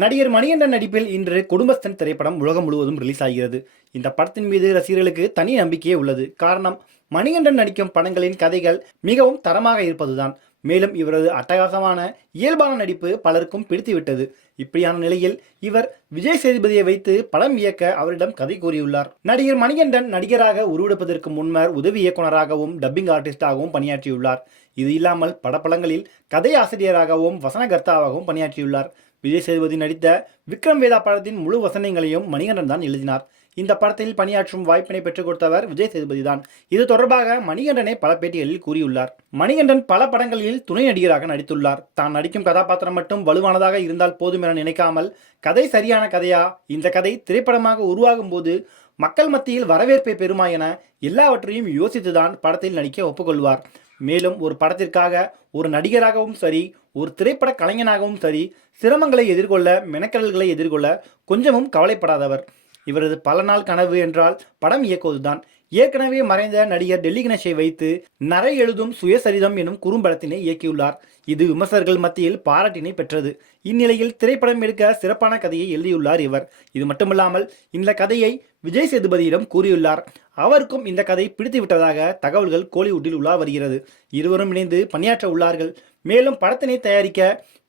நடிகர் மணிகண்டன் நடிப்பில் இன்று குடும்பஸ்தன் திரைப்படம் உலகம் முழுவதும் ரிலீஸ் ஆகிறது. இந்த படத்தின் மீது ரசிகர்களுக்கு தனி நம்பிக்கையே உள்ளது. காரணம், மணிகண்டன் நடிக்கும் படங்களின் கதைகள் மிகவும் தரமாக இருப்பதுதான். மேலும் இவரது அட்டகாசமான இயல்பான நடிப்பு பலருக்கும் பிடித்துவிட்டது. இப்படியான நிலையில் இவர் விஜய் சேதுபதியை வைத்து படம் இயக்க அவரிடம் கதை கூறியுள்ளார். நடிகர் மணிகண்டன் நடிகராக உருவெடுப்பதற்கு முன்னர் உதவி இயக்குனராகவும் டப்பிங் ஆர்டிஸ்டாகவும் பணியாற்றியுள்ளார். இது இல்லாமல் படப்படங்களில் கதை ஆசிரியராகவும் வசனகர்த்தாவாகவும் பணியாற்றியுள்ளார். விஜய் சேதுபதி நடித்த விக்ரம் வேதா படத்தின் முழு வசனங்களையும் மணிகண்டன் தான் எழுதினார். இந்த படத்தில் பணியாற்றும் வாய்ப்பினை பெற்றுக் கொடுத்தவர் விஜய் சேதுபதி தான். இது தொடர்பாக மணிகண்டனை பல பேட்டிகளில் கூறியுள்ளார். மணிகண்டன் பல படங்களில் துணை நடிகராக நடித்துள்ளார். தான் நடிக்கும் கதாபாத்திரம் மட்டும் வலுவானதாக இருந்தால் போதும் என நினைக்காமல், கதை சரியான கதையா, இந்த கதை திரைப்படமாக உருவாகும் போது மக்கள் மத்தியில் வரவேற்பை பெறுமா என எல்லாவற்றையும் யோசித்துதான் படத்தில் நடிக்க ஒப்புக்கொள்வார். மேலும் ஒரு படத்திற்காக ஒரு நடிகராகவும் சரி, ஒரு திரைப்பட கலைஞனாகவும் சரி, சிரமங்களை எதிர்கொள்ள, மெனக்கடல்களை எதிர்கொள்ள கொஞ்சமும் கவலைப்படாதவர். இவரது பல நாள் கனவு என்றால் படம் இயக்குவதுதான். ஏற்கனவே மறைந்த நடிகர் டெல்லி கணேஷை வைத்து நரை எழுதும் சுயசரிதம் எனும் குறும்படத்தினை இயக்கியுள்ளார். இது விமர்சகர்கள் மத்தியில் பாராட்டினை பெற்றது. இந்நிலையில் திரைப்படம் எடுக்க சிறப்பான கதையை எழுதியுள்ளார் இவர். இது மட்டுமல்லாமல் இந்த கதையை விஜய் சேதுபதியிடம் கூறியுள்ளார். அவருக்கும் இந்த கதை பிடித்து விட்டதாக தகவல்கள் கோலிவுட்டில் உலா வருகிறது. இருவரும் இணைந்து பணியாற்ற உள்ளார்கள். மேலும் படத்தினை தயாரிக்க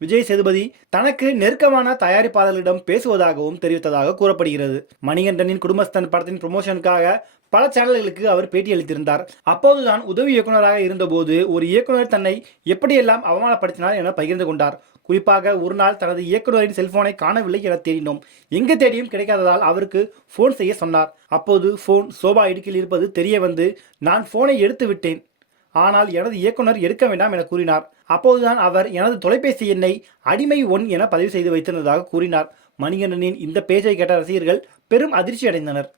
விஜய் சேதுபதி தனக்கு நெருக்கமான தயாரிப்பாளர்களிடம் பேசுவதாகவும் தெரிவித்ததாக கூறப்படுகிறது. மணிகண்டனின் குடும்பஸ்தன் படத்தின் ப்ரமோஷனுக்காக பல சேனல்களுக்கு அவர் பேட்டியளித்திருந்தார். அப்போதுதான் உதவி இயக்குநராக இருந்தபோது ஒரு இயக்குனர் தன்னை எப்படியெல்லாம் அவமானப்படுத்தினார் என பகிர்ந்து கொண்டார். குறிப்பாக ஒரு நாள் தனது இயக்குநரின் செல்போனை காணவில்லை என தேடினோம். எங்கு தேடியும் கிடைக்காததால் அவருக்கு போன் செய்ய சொன்னார். அப்போது போன் சோபா இடுக்கில் இருப்பது தெரிய வந்து நான் போனை எடுத்து விட்டேன். ஆனால் எனது இயக்குனர் எடுக்க வேண்டாம் என கூறினார். அப்போதுதான் அவர் எனது தொலைபேசி எண்ணை அடிமை 1 என பதிவு செய்து வைத்திருந்ததாக கூறினார். மணிகண்டனின் இந்த பேச்சை கேட்ட ரசிகர்கள் பெரும் அதிர்ச்சி அடைந்தனர்.